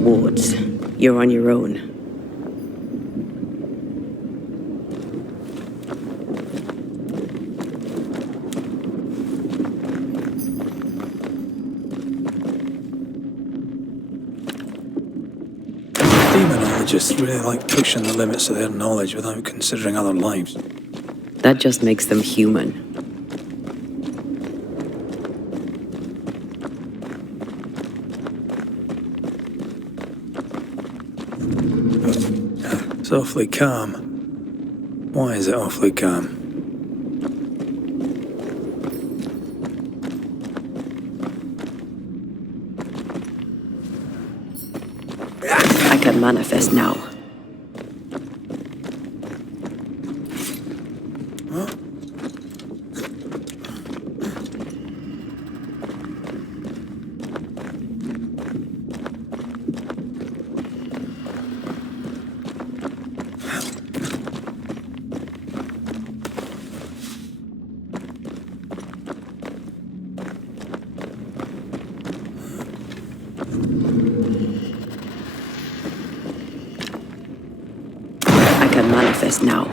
Wards, you're on your own. Demonologists really like pushing the limits of their knowledge without considering other lives. That just makes them human. It's awfully calm. Why is it awfully calm? I can manifest now. I can manifest now.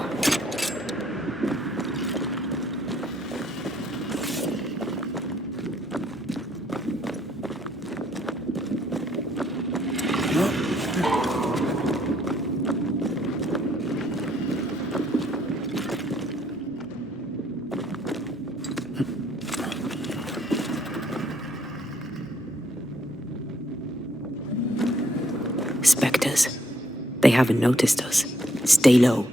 Spectres. They haven't noticed us. Stay low.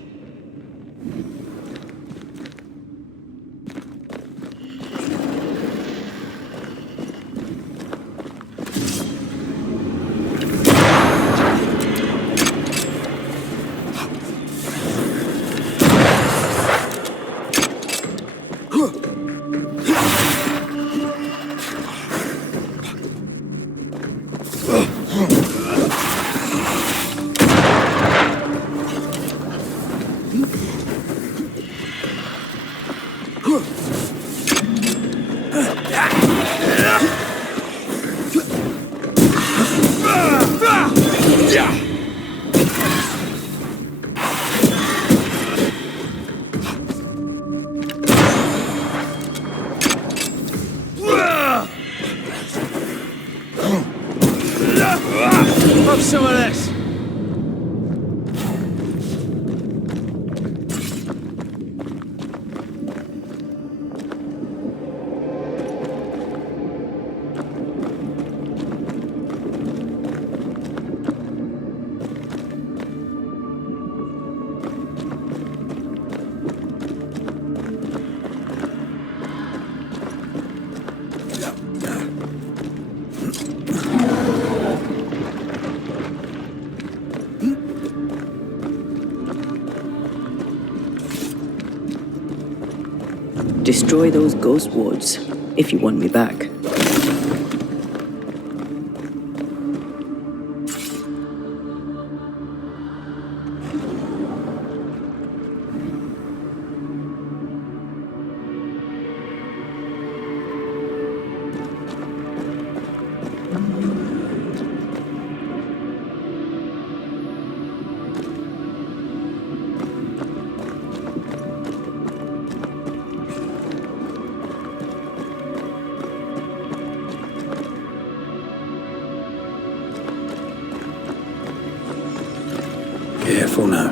Have some of this. Destroy those ghost wards, if you want me back. Careful now.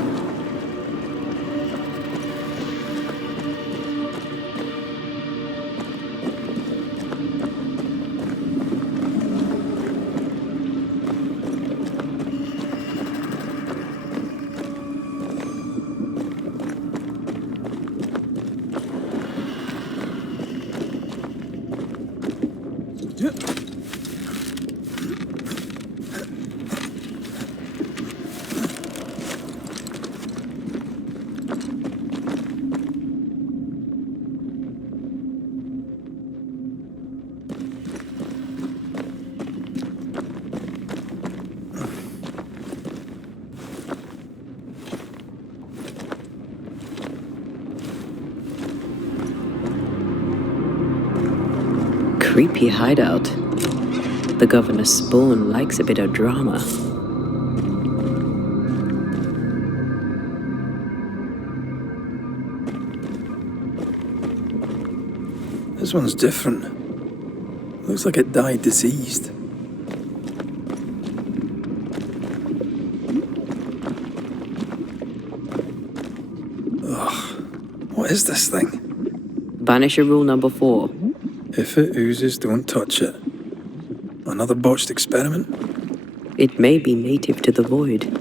creepy hideout. The governor's spawn likes a bit of drama. This one's different. Looks like it died diseased. Ugh. What is this thing? Banisher rule number 4. If it oozes, don't touch it. Another botched experiment? It may be native to the void.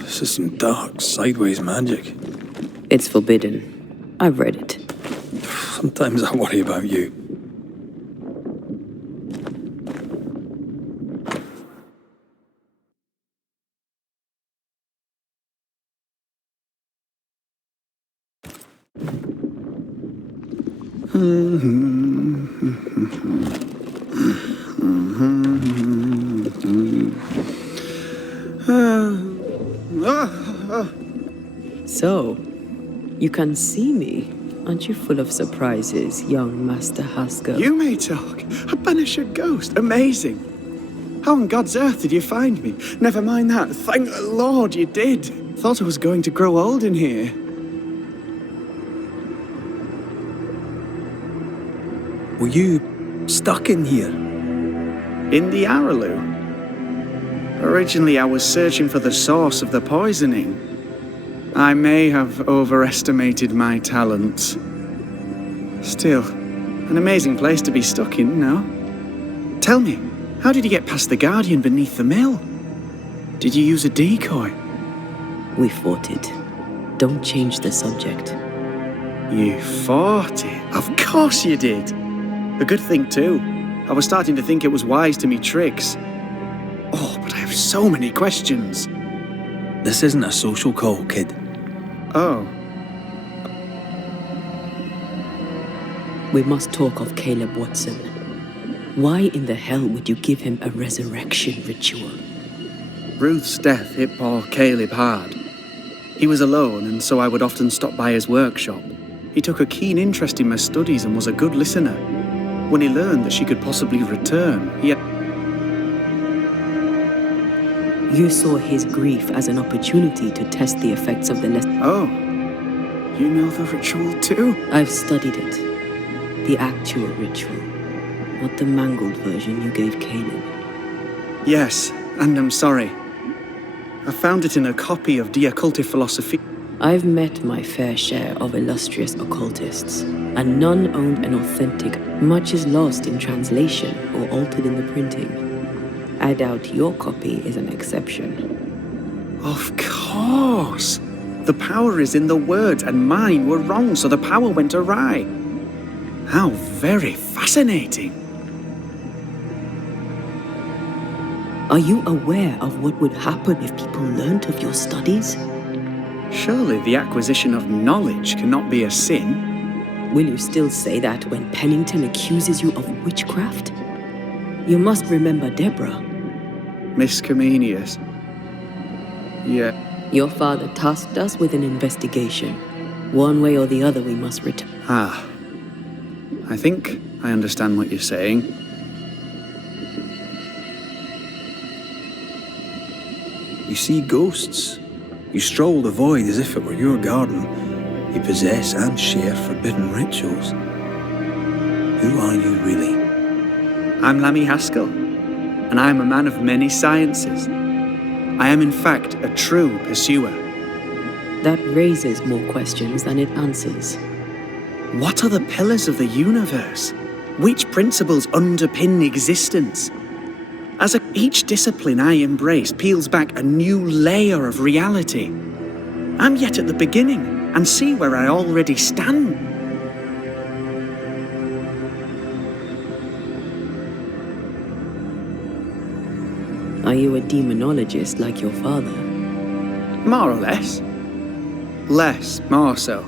This is some dark, sideways magic. It's forbidden. I've read it. Sometimes I worry about you. So, you can see me. Aren't you full of surprises, young Master Haskell? You may talk. A Banisher ghost. Amazing. How on God's earth did you find me? Never mind that. Thank the Lord you did. Thought I was going to grow old in here. Were you stuck in here? In the Araloo? Originally, I was searching for the source of the poisoning. I may have overestimated my talents. Still, an amazing place to be stuck in, no? Tell me, how did you get past the Guardian beneath the mill? Did you use a decoy? We fought it. Don't change the subject. You fought it? Of course you did! A good thing too. I was starting to think it was wise to me tricks. Oh, but I have so many questions. This isn't a social call, kid. Oh. We must talk of Caleb Watson. Why in the hell would you give him a resurrection ritual? Ruth's death hit poor Caleb hard. He was alone, and so I would often stop by his workshop. He took a keen interest in my studies and was a good listener. When he learned that she could possibly return, he had... You saw his grief as an opportunity to test the effects of the lesson. Oh, you know the ritual too? I've studied it. The actual ritual, not the mangled version you gave Caleb. Yes, and I'm sorry. I found it in a copy of De Occulti Philosophy. I've met my fair share of illustrious occultists, and none owned an authentic. Much is lost in translation or altered in the printing. I doubt your copy is an exception. Of course! The power is in the words, and mine were wrong, so the power went awry. How very fascinating! Are you aware of what would happen if people learnt of your studies? Surely the acquisition of knowledge cannot be a sin. Will you still say that when Pennington accuses you of witchcraft? You must remember Deborah. Miss Comenius. Yeah. Your father tasked us with an investigation. One way or the other we must return. Ah. I think I understand what you're saying. You see ghosts. You stroll the void as if it were your garden. You possess and share forbidden rituals. Who are you really? I'm Lammy Haskell, and I am a man of many sciences. I am in fact a true pursuer. That raises more questions than it answers. What are the pillars of the universe? Which principles underpin existence? Each discipline I embrace peels back a new layer of reality. I'm yet at the beginning, and see where I already stand. Are you a demonologist like your father? More or less. Less, more so.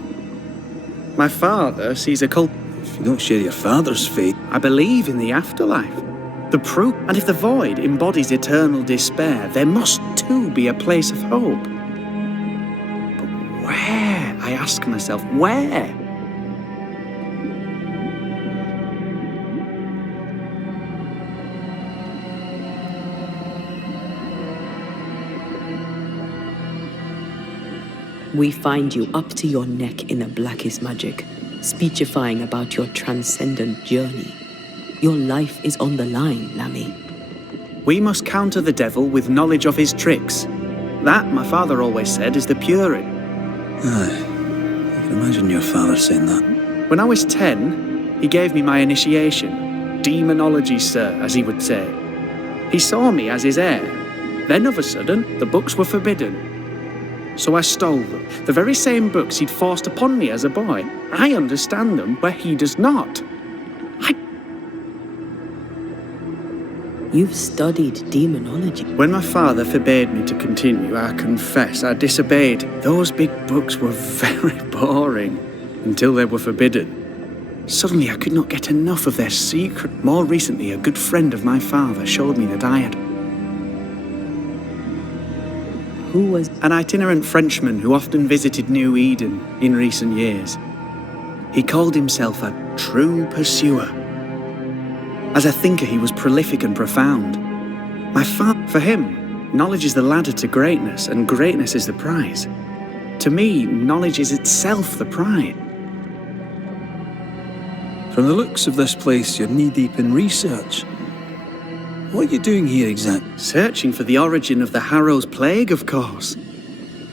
My father sees a cult. If you don't share your father's fate, I believe in the afterlife. The proof. And if the void embodies eternal despair, there must too be a place of hope. But where? I ask myself, where? We find you up to your neck in the blackest magic, speechifying about your transcendent journey. Your life is on the line, Lammy. We must counter the devil with knowledge of his tricks. That, my father always said, is the purity. aye, I can imagine your father saying that. When I was 10, he gave me my initiation. Demonology, sir, as he would say. He saw me as his heir. Then, of a sudden, the books were forbidden. So I stole them. The very same books he'd forced upon me as a boy. I understand them where he does not. You've studied demonology. When my father forbade me to continue, I confess I disobeyed. Those big books were very boring until they were forbidden. Suddenly I could not get enough of their secret. More recently, a good friend of my father showed me that I had Who was... an itinerant Frenchman who often visited New Eden in recent years. He called himself a true pursuer. As a thinker, he was prolific and profound. For him, knowledge is the ladder to greatness, and greatness is the prize. To me, knowledge is itself the prize. From the looks of this place, you're knee-deep in research. What are you doing here exactly? Searching for the origin of the Harrow's plague, of course.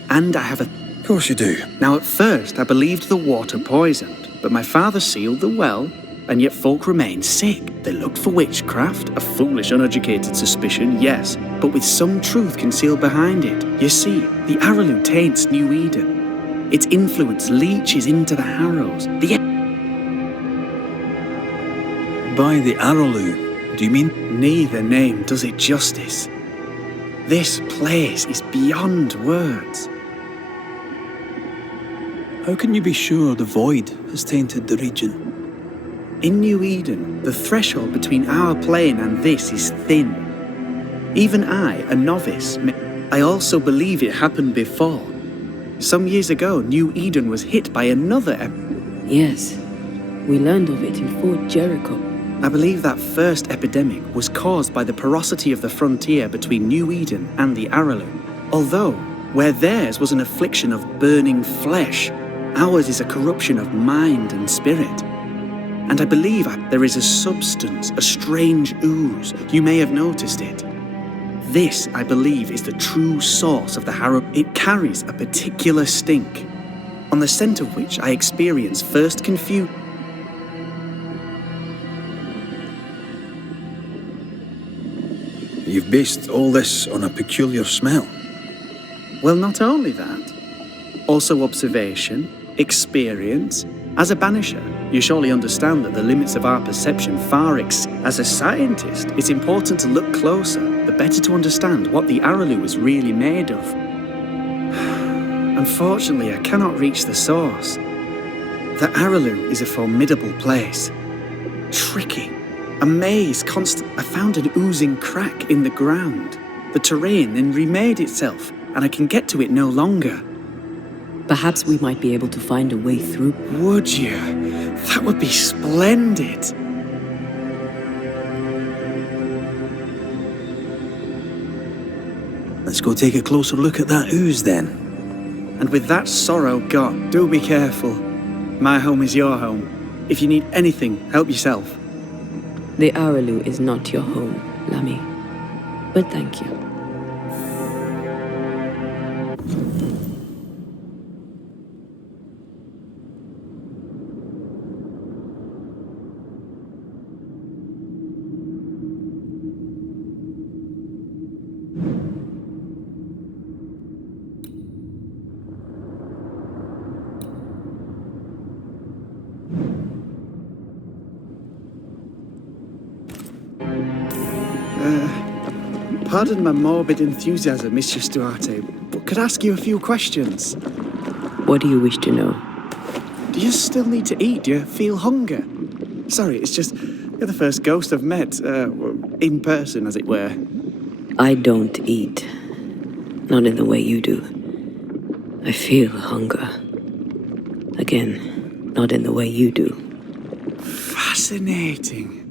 And I have a... Of course you do. Now, at first, I believed the water poisoned, but my father sealed the well, and yet folk remained sick. They looked for witchcraft, a foolish, uneducated suspicion, yes, but with some truth concealed behind it. You see, the Araloo taints New Eden. Its influence leaches into the Harrows. By the Araloo, do you mean? Neither name does it justice. This place is beyond words. How can you be sure the void has tainted the region? In New Eden, the threshold between our plane and this is thin. Even I, a novice, I also believe it happened before. Some years ago, New Eden was hit by another Yes, we learned of it in Fort Jericho. I believe that first epidemic was caused by the porosity of the frontier between New Eden and the Araloo. Although, where theirs was an affliction of burning flesh, ours is a corruption of mind and spirit. And I believe there is a substance, a strange ooze. You may have noticed it. This, I believe, is the true source of the Harrow. It carries a particular stink, on the scent of which I experience first confusion. You've based all this on a peculiar smell. Well, not only that, also observation, experience. As a banisher, you surely understand that the limits of our perception far exceed. As a scientist, it's important to look closer, the better to understand what the Araloo is really made of. Unfortunately, I cannot reach the source. The Araloo is a formidable place. Tricky. A maze constant. I found an oozing crack in the ground. The terrain then remade itself, and I can get to it no longer. Perhaps we might be able to find a way through. Would you? That would be splendid. Let's go take a closer look at that ooze then. And with that sorrow gone, do be careful. My home is your home. If you need anything, help yourself. The Araloo is not your home, Lammy. But thank you. Pardon my morbid enthusiasm, Mistress Duarte, but could I ask you a few questions? What do you wish to know? Do you still need to eat? Do you feel hunger? Sorry, it's just you're the first ghost I've met, in person, as it were. I don't eat. Not in the way you do. I feel hunger. Again, not in the way you do. Fascinating.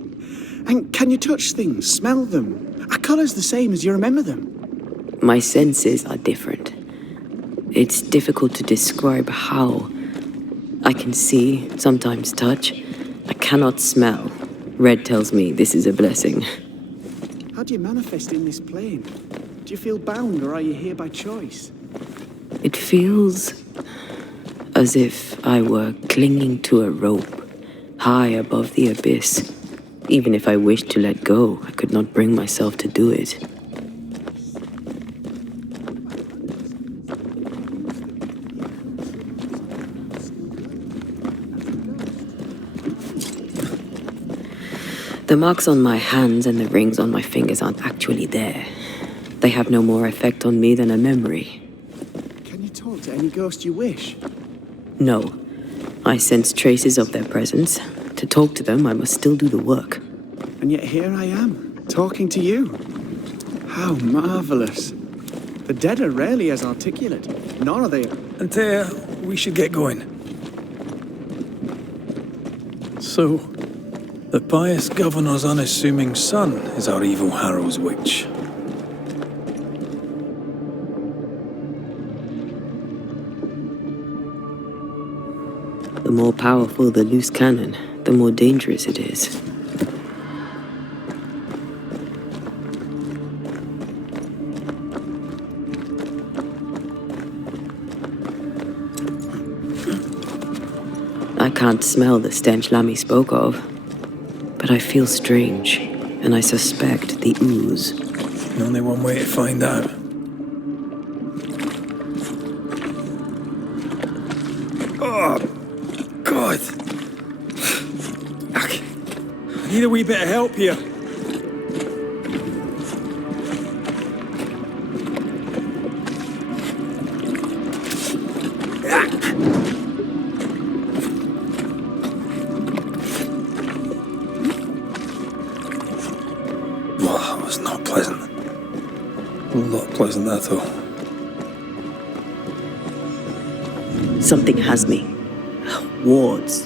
And can you touch things, smell them? Are colours the same as you remember them? My senses are different. It's difficult to describe how. I can see, sometimes touch. I cannot smell. Red tells me this is a blessing. How do you manifest in this plane? Do you feel bound, or are you here by choice? It feels as if I were clinging to a rope, high above the abyss. Even if I wished to let go, I could not bring myself to do it. The marks on my hands and the rings on my fingers aren't actually there. They have no more effect on me than a memory. Can you talk to any ghost you wish? No. I sense traces of their presence. To talk to them, I must still do the work. And yet here I am, talking to you. How marvelous. The dead are rarely as articulate, nor are they... Antea, we should get going. So, the pious governor's unassuming son is our evil Harrow's witch. The more powerful the loose cannon, the more dangerous it is. I can't smell the stench Lammy spoke of, but I feel strange, and I suspect the ooze. Only one way to find out. Oh, God. I need a wee bit of help here. Well, that was not pleasant. Not pleasant at all. Something has me. Wards.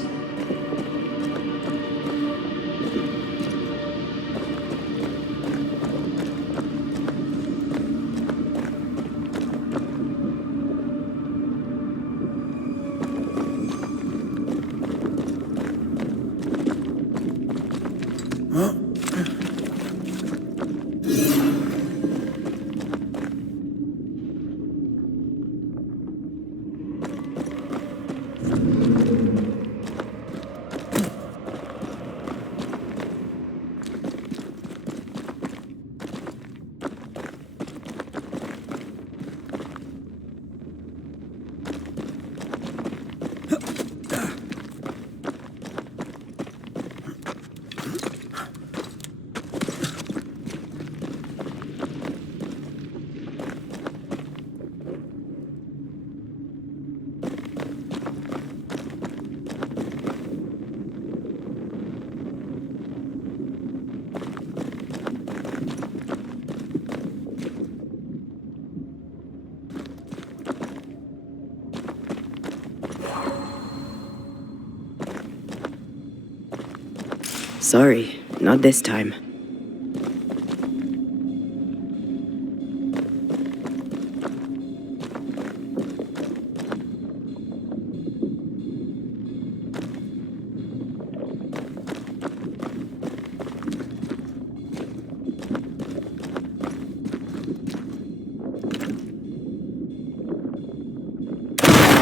Sorry, not this time.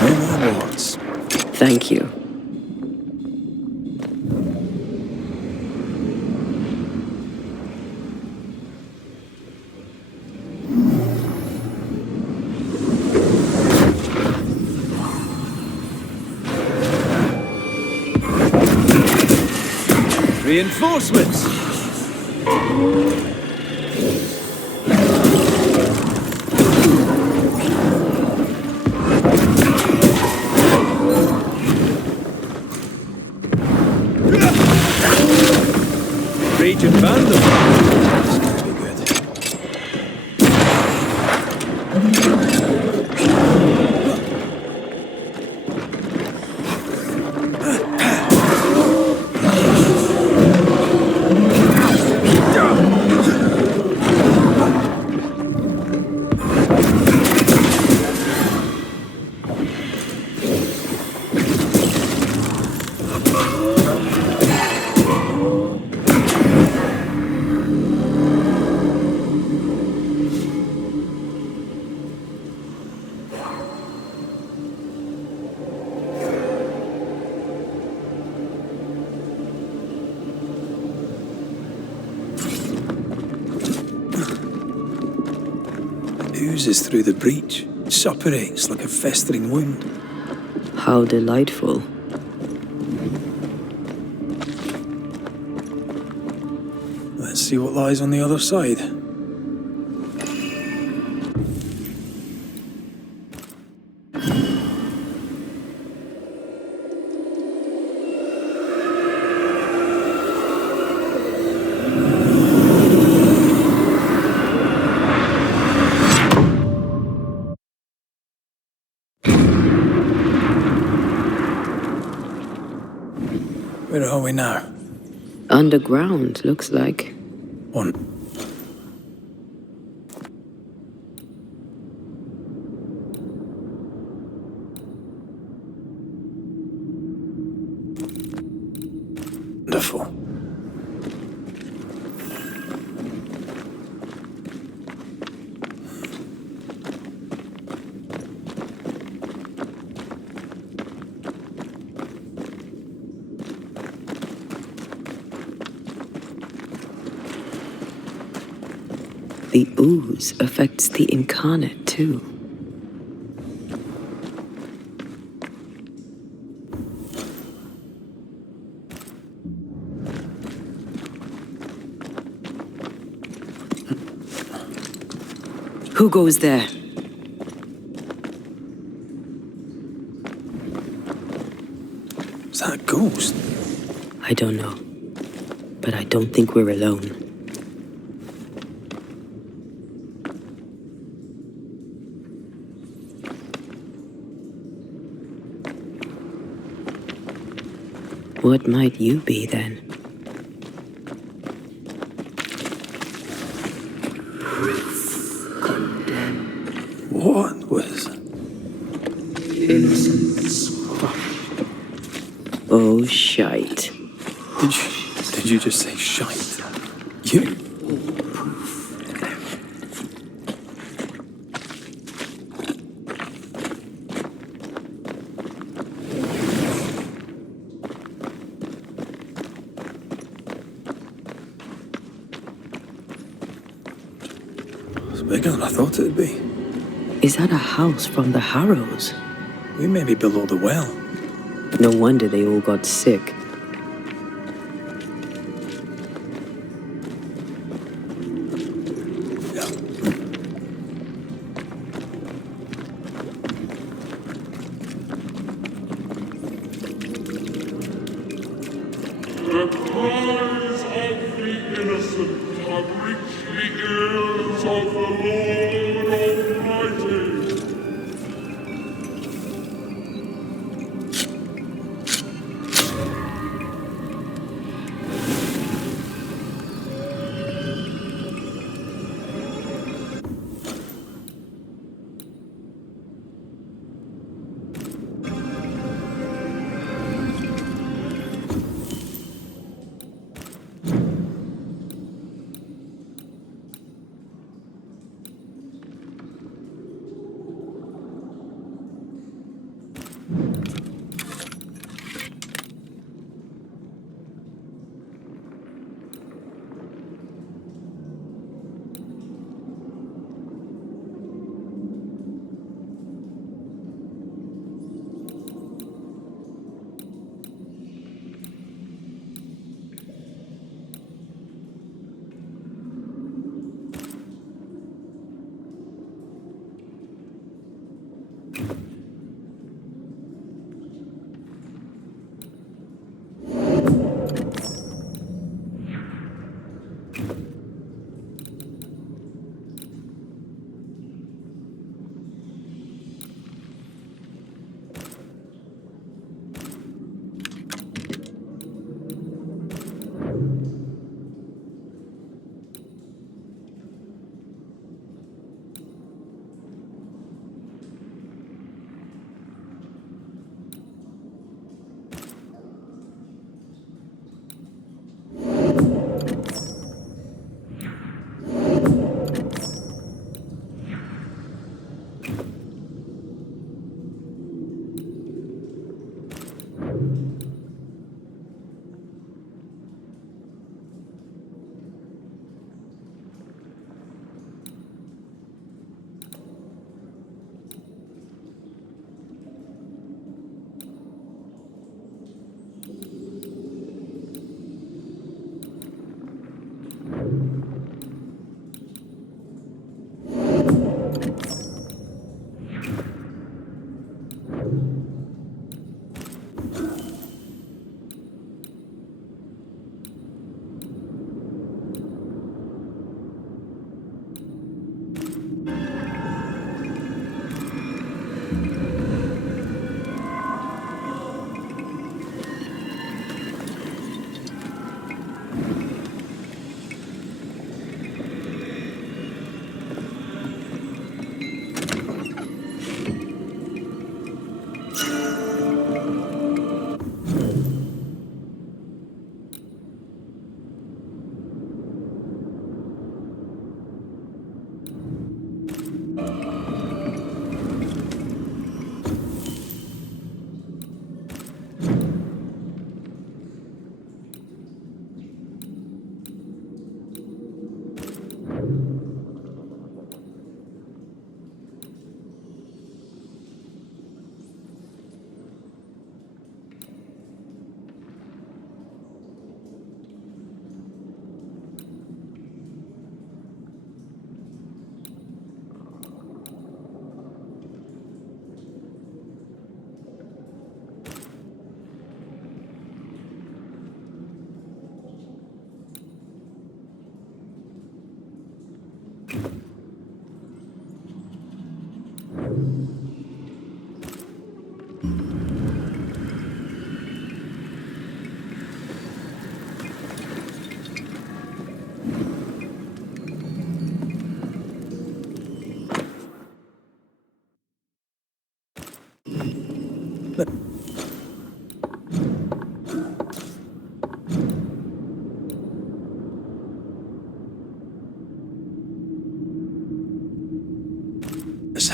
No more wards. Thank you. Reinforcements! raging vandal. That's gonna be good. Oozes through the breach, suppurates like a festering wound. How delightful. Let's see what lies on the other side. Where are we now? Underground, looks like. One. Wonderful. The ooze affects the incarnate too. Who goes there? Is that a ghost? I don't know. But I don't think we're alone. What might you be then? What was? Innocence crushed. Oh, shite. Did you just say shite? You? It's bigger than I thought it'd be. Is that a house from the Harrows? We may be below the well. No wonder they all got sick. The cries of the innocent have reached the ears of the Lord Almighty.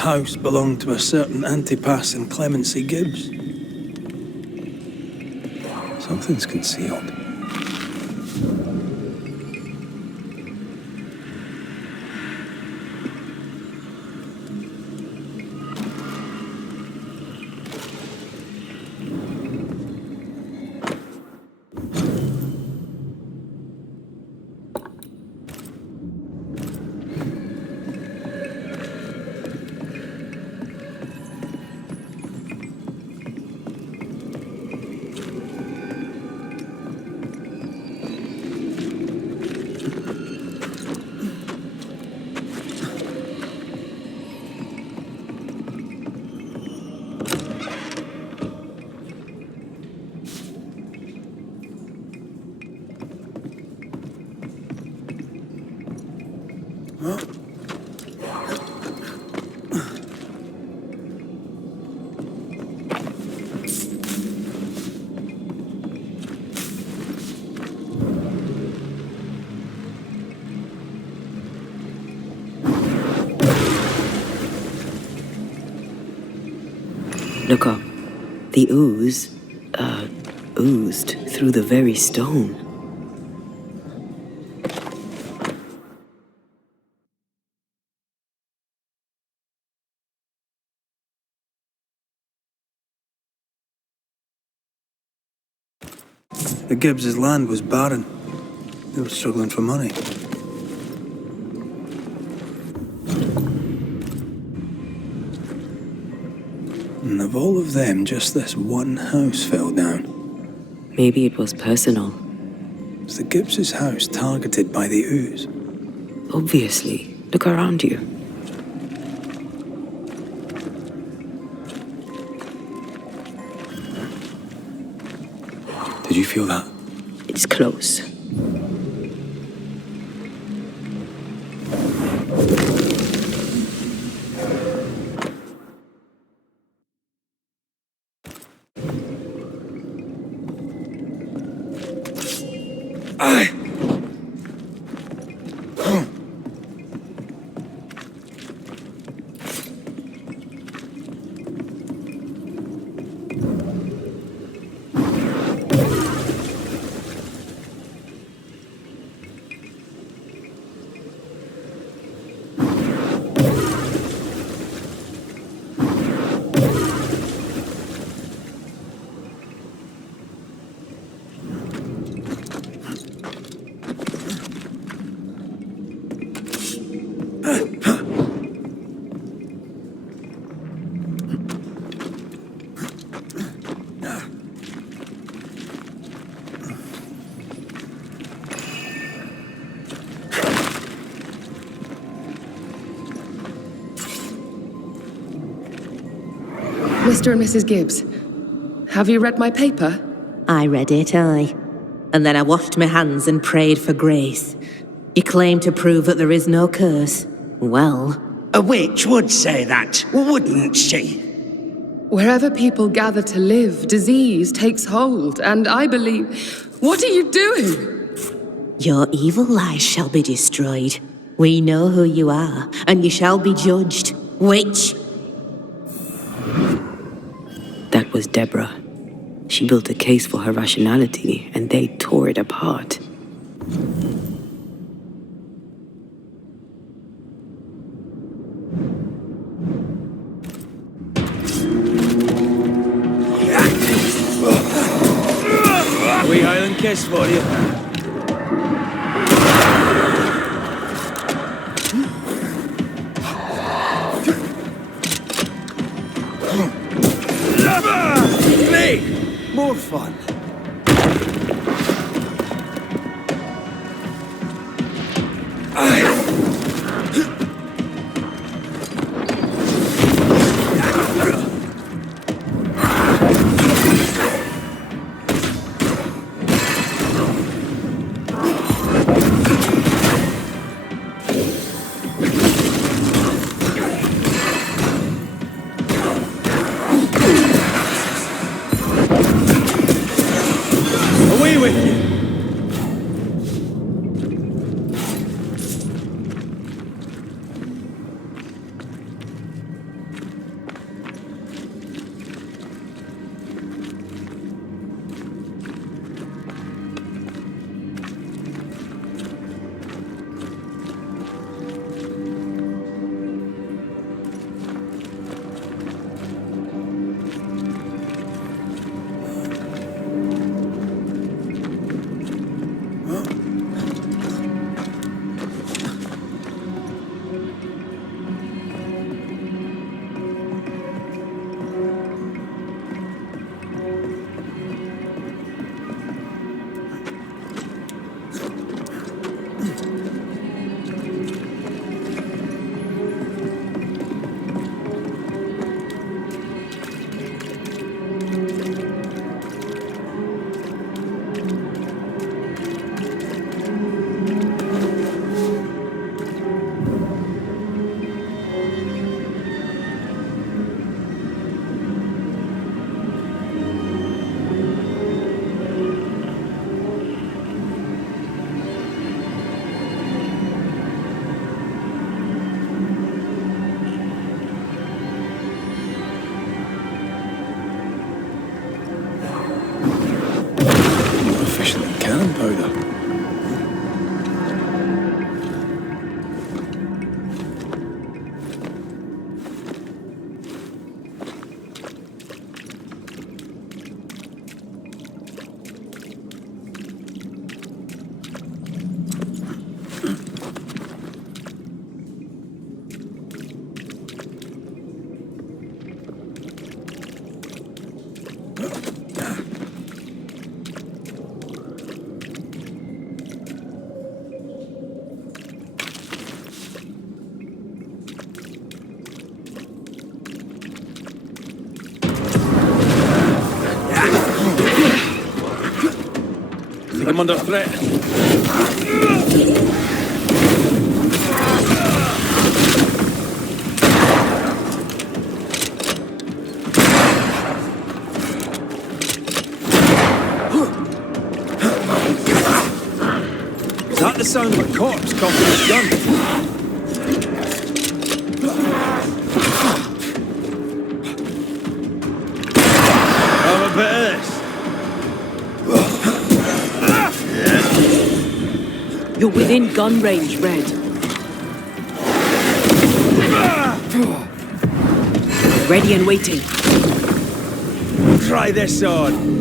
house belonged to a certain Antipas and Clemency Gibbs. Something's concealed. Look up. The ooze, oozed through the very stone. The Gibbs' land was barren. They were struggling for money. And of all of them, just this one house fell down. Maybe it was personal. Was the Gibbs' house targeted by the ooze? Obviously. Look around you. Did you feel that? It's close. Mr. and Mrs. Gibbs, have you read my paper? I read it, aye. And then I washed my hands and prayed for grace. You claim to prove that there is no curse. Well, A witch would say that, wouldn't she? Wherever people gather to live, disease takes hold, and I believe... What are you doing? your evil lies shall be destroyed. We know who you are, and you shall be judged. Witch! That was Deborah. She built a case for her rationality, and they tore it apart. A wee Highland kiss for you. More fun. Away with you! efficient than cannon powder. I'm under threat. Is that the sound of a corpse cocking his gun? Have a bit of this. You're within gun range, Red. Ready and waiting. Try this on.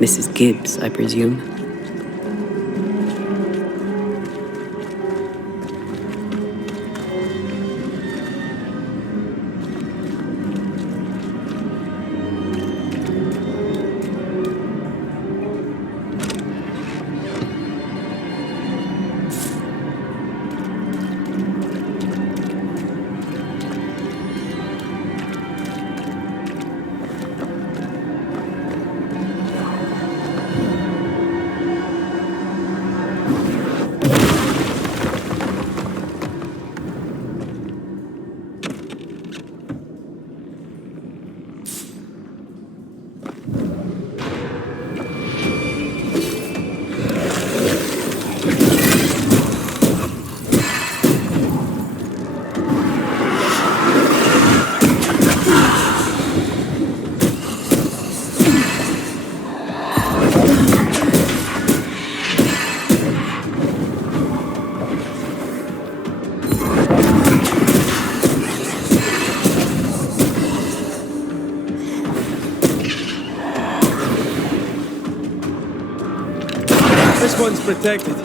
Mrs. Gibbs, I presume. This one's protected.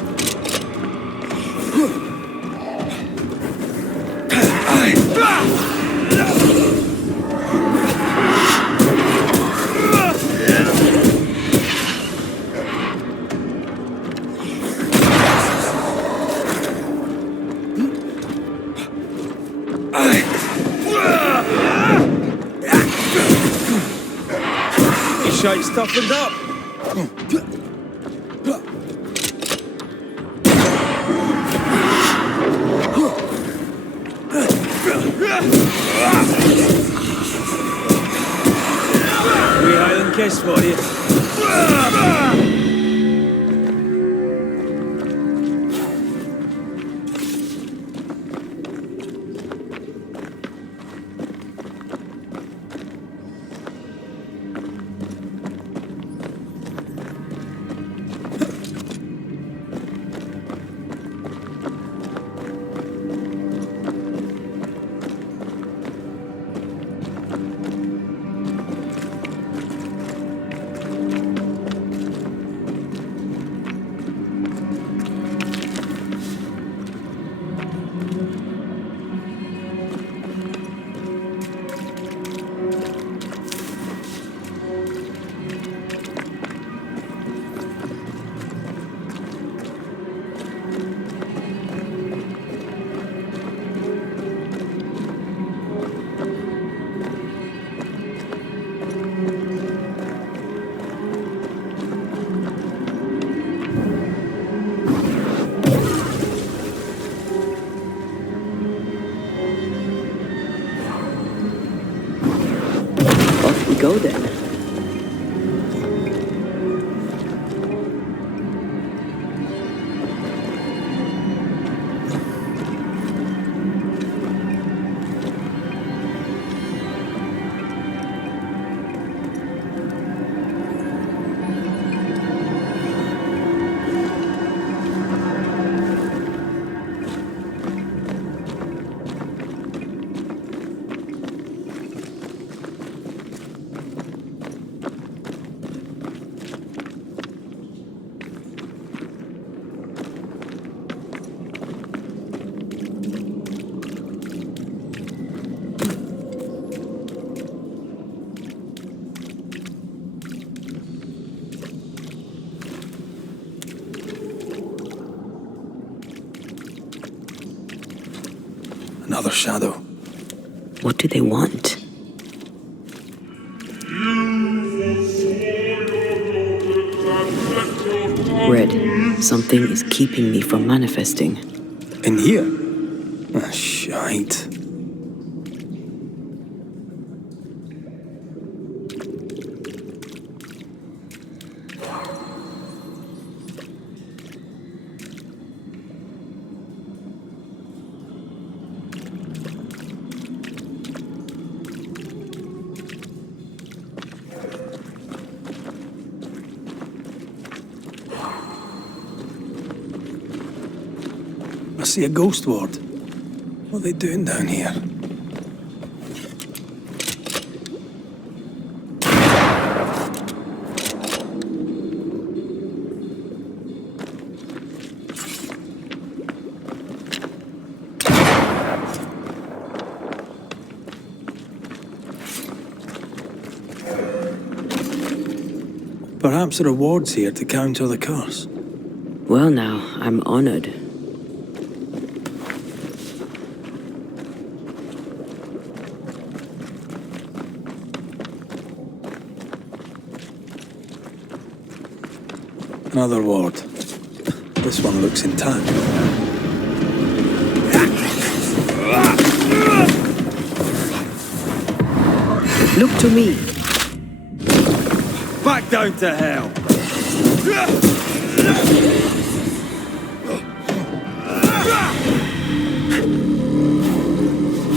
These shite's toughened up. Wee Highland kiss for you. Another shadow. What do they want? Red, something is keeping me from manifesting. In here? Ah, shite. I see a ghost ward. What are they doing down here? Perhaps there are wards here to counter the curse. Well now, I'm honored. Another ward. This one looks intact. Look to me. Back down to hell.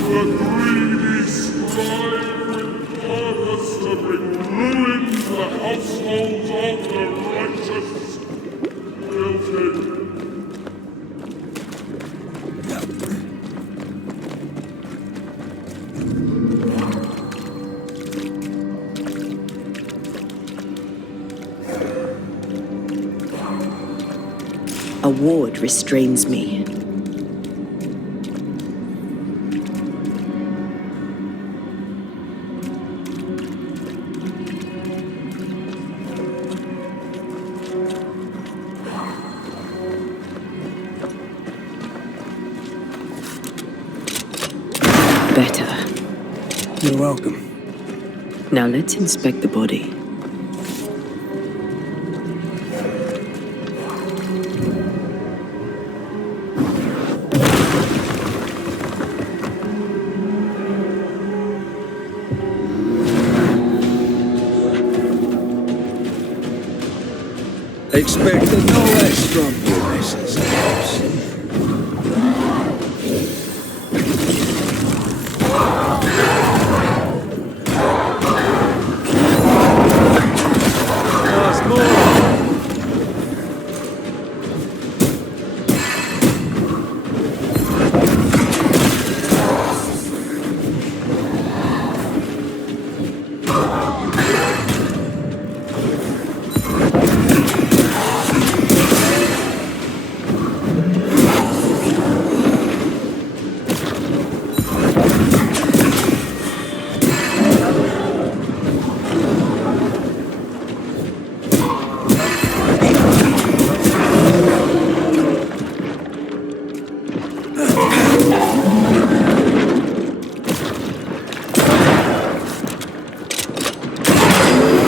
The greedy strive with purpose to bring ruin to the households of the righteous. Guilty. A ward restrains me. Better. You're welcome. Now let's inspect the body. Expected no less from you, Mrs. Hobbs. Last more.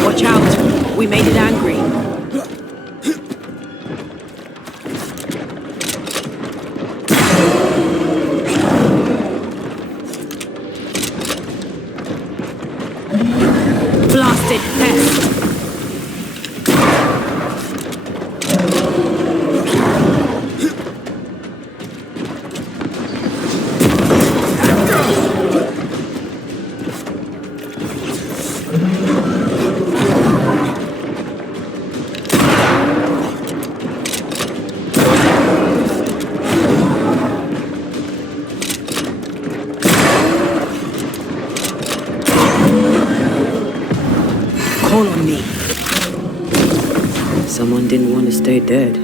Watch out! We made it angry. Blasted pest! Call on me. Someone didn't want to stay dead.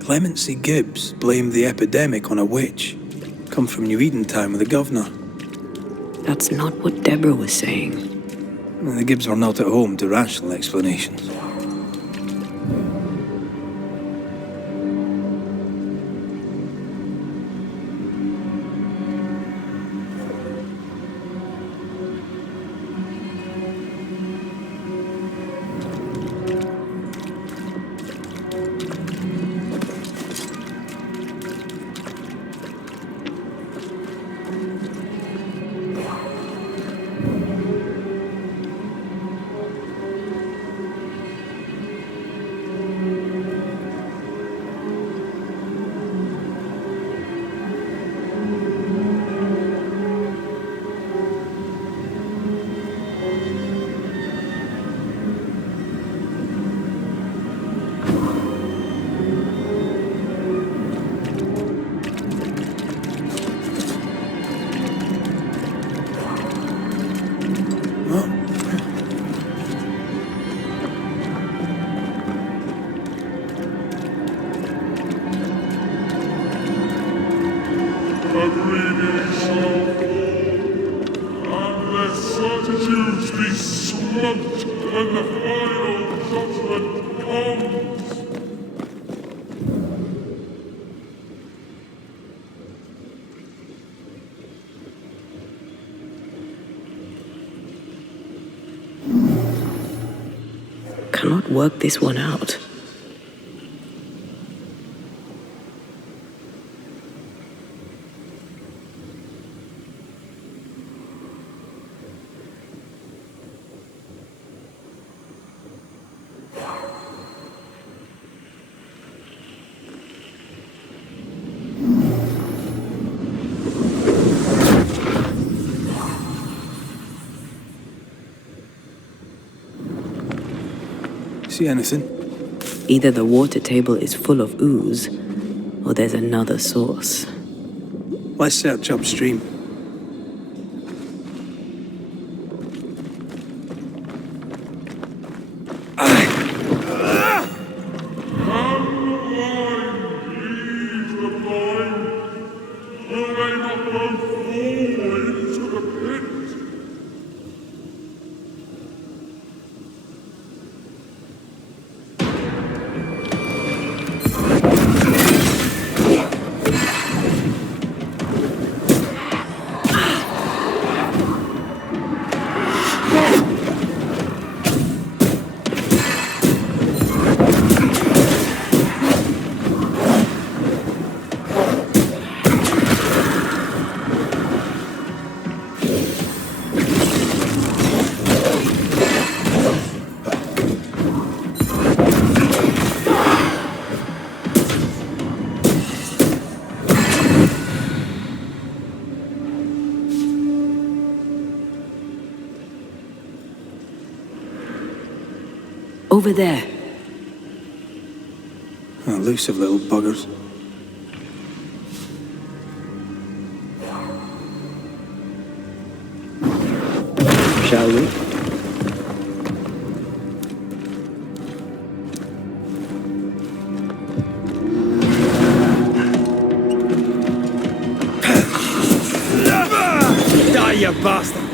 Clemency Gibbs blamed the epidemic on a witch. Come from New Eden Town with the governor. That's not what Deborah was saying. Well, the Gibbs were not at home to rational explanations. Cannot work this one out. See anything? Either the water table is full of ooze, or there's another source. Let's search upstream. Over there. Elusive little buggers. Shall we? Die, you bastard!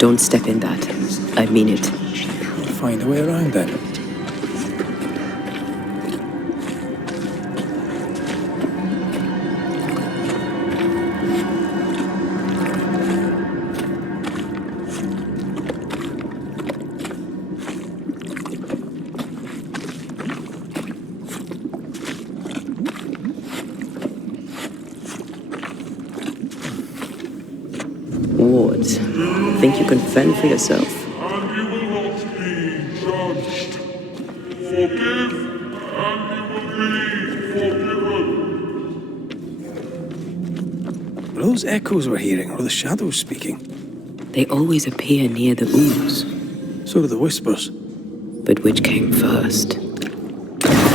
Don't step in that. I mean it. We'll find a way around then. Wards, think you can fend for yourself? And you will not be judged. Forgive, and you will be forgiven. Were those echoes we're hearing, or the shadows speaking? They always appear near the ooze. So do the whispers. But which came first?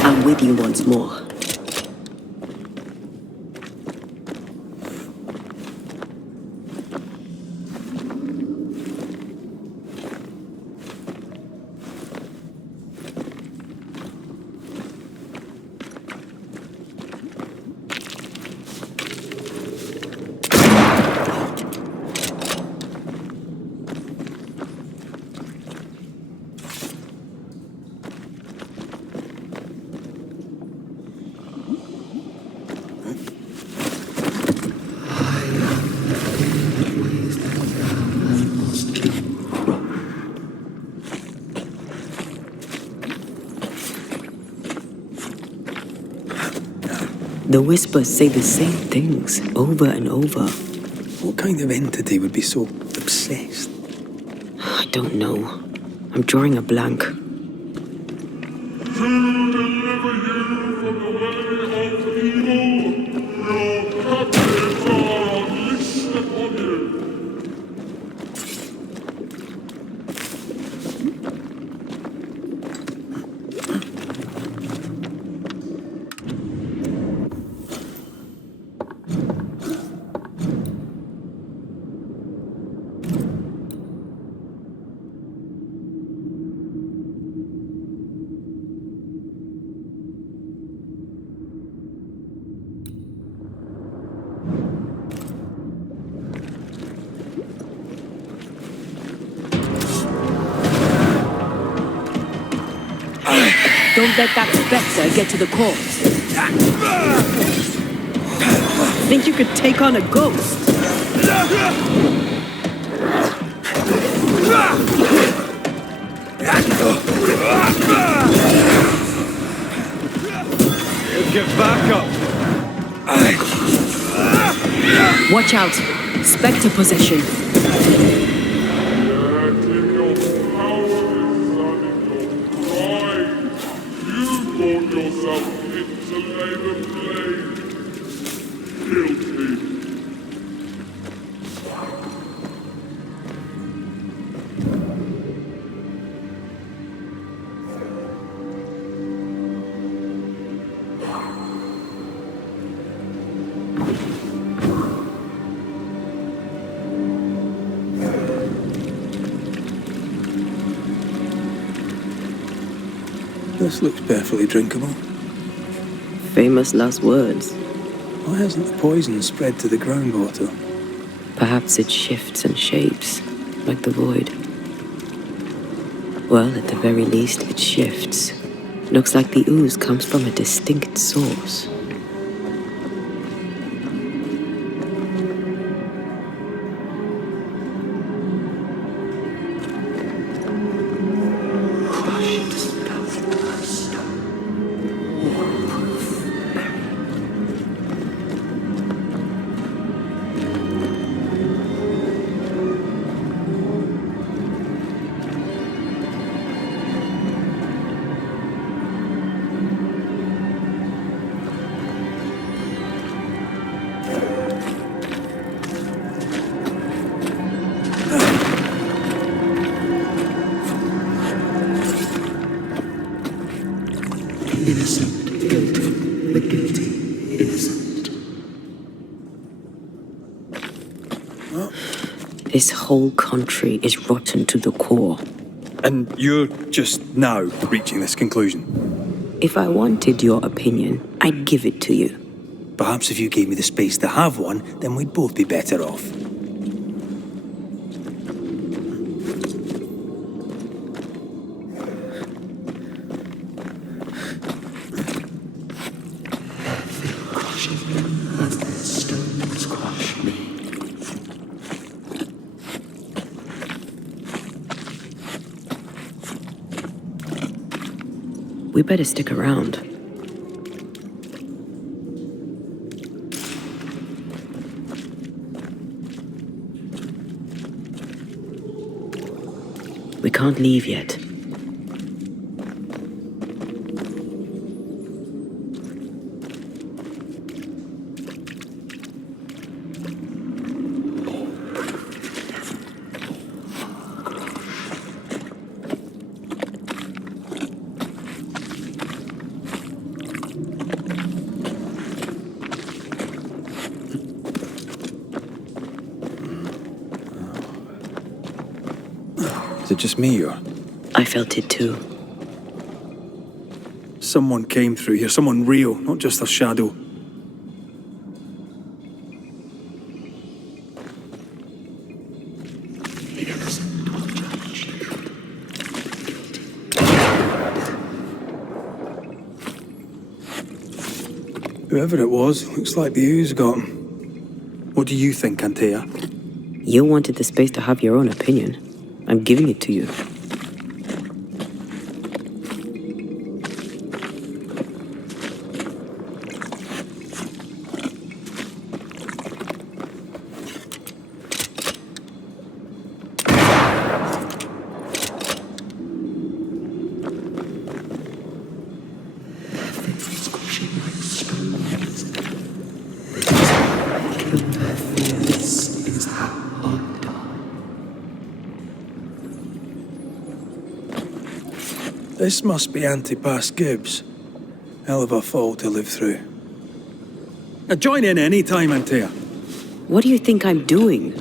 I'm with you once more. The whispers say the same things over and over. What kind of entity would be so obsessed? I don't know. I'm drawing a blank. To deliver you from the way of evil, your captives are unleashed upon you. Don't let that spectre get to the corpse. Think you could take on a ghost? Get back up! Watch out! Spectre possession. Yet in your cowardice and in your pride, you brought yourself into lay the blame. Guilty. This looks perfectly drinkable. Famous last words. Why hasn't the poison spread to the groundwater? Perhaps it shifts and shapes, like the void. Well, at the very least, it shifts. Looks like the ooze comes from a distinct source. Innocent, guilty, the guilty, innocent. This whole country is rotten to the core. And you're just now reaching this conclusion? If I wanted your opinion, I'd give it to you. Perhaps if you gave me the space to have one, then we'd both be better off. Stones crush me. We better stick around. We can't leave yet. Is it just me, or? I felt it too. Someone came through here, someone real, not just a shadow. Whoever it was, looks like the ooze got him. What do you think, Antea? You wanted the space to have your own opinion. I'm giving it to you. This must be Antipas Gibbs. Hell of a fall to live through. Now join in any time, Antea. What do you think I'm doing?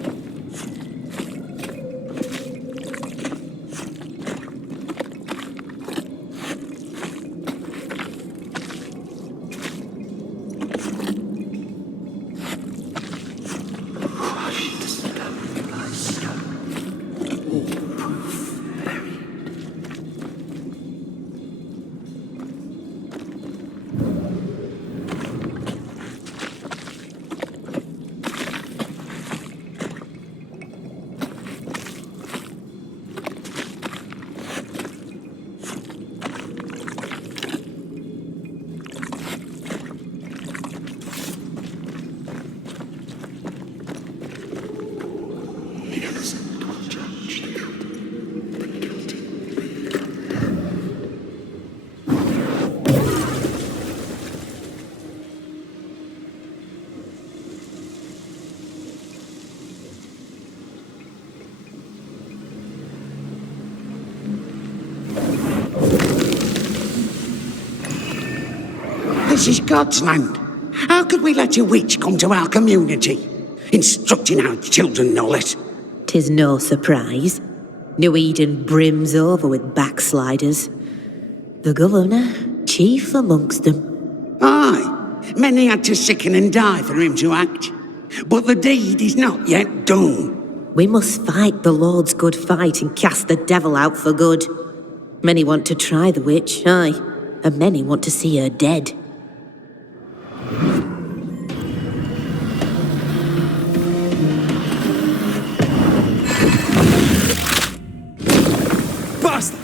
This is God's land. How could we let a witch come to our community? Instructing our children, no less. 'Tis no surprise. New Eden brims over with backsliders. The governor, chief amongst them. Aye, many had to sicken and die for him to act. But the deed is not yet done. We must fight the Lord's good fight and cast the devil out for good. Many want to try the witch, aye, and many want to see her dead. Bastard!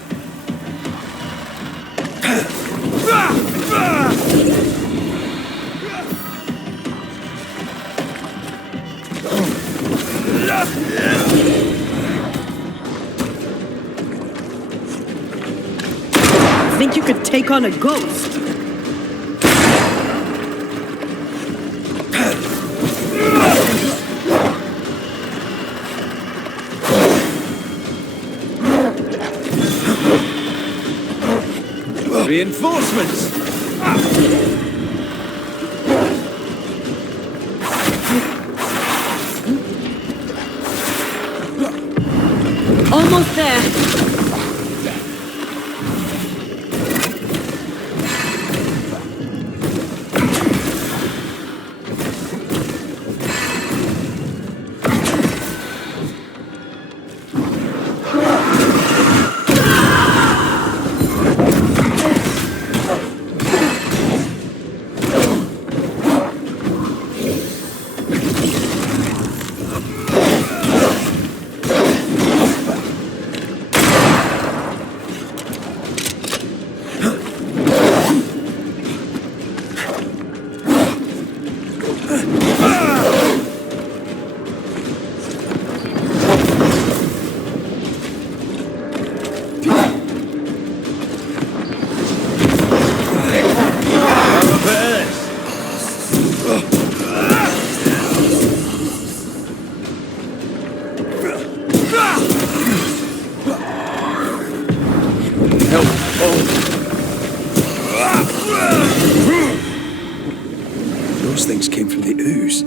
Think you could take on a ghost? Reinforcements! Almost there. those things came from the ooze.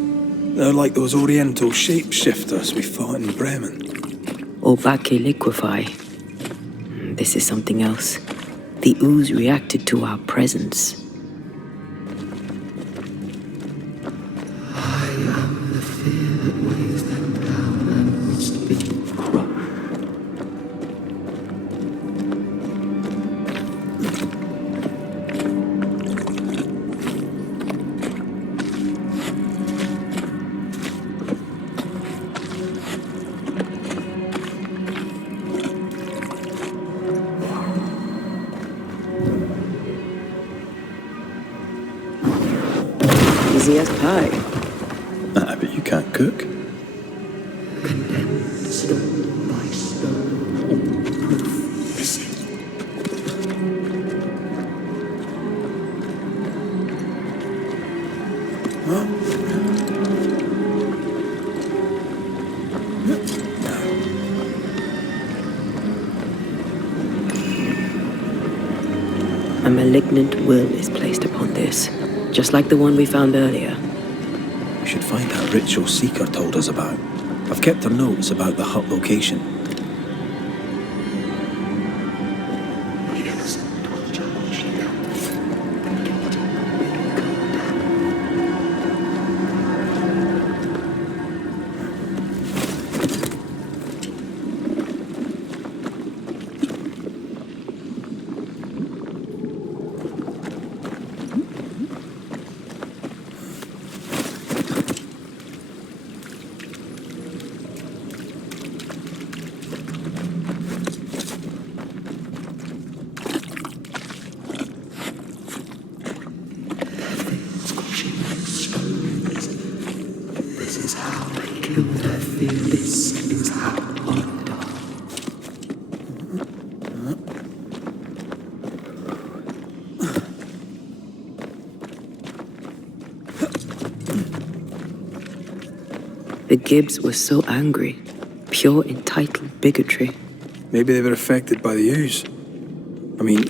They're like those oriental shapeshifters we fought in Bremen. Obake liquefy. This is something else. The ooze reacted to our presence. I am the fear that weighs them down and must be crushed. Easy as pie. I bet you can't cook. Condemned stone by stone, all proof missing. A malignant will is placed upon this, just like the one we found earlier. We should find that ritual Seeker told us about. I've kept her notes about the hut location. This is how they kill their fear. This is how I die. The Gibbs were so angry. Pure entitled bigotry. Maybe they were affected by the ooze. I mean,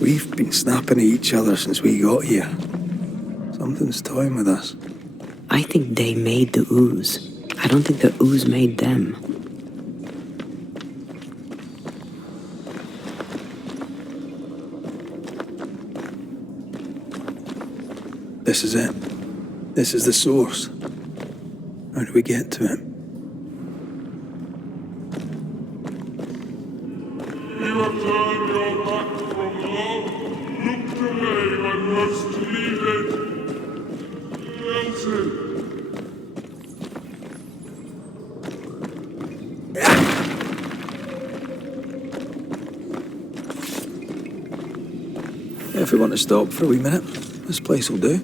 we've been snapping at each other since we got here. Something's toying with us. I think they made the ooze. I don't think the ooze made them. This is it. This is the source. How do we get to it? You have turned your back from love, looked away when most needed. Elton. If we want to stop for a wee minute, this place will do.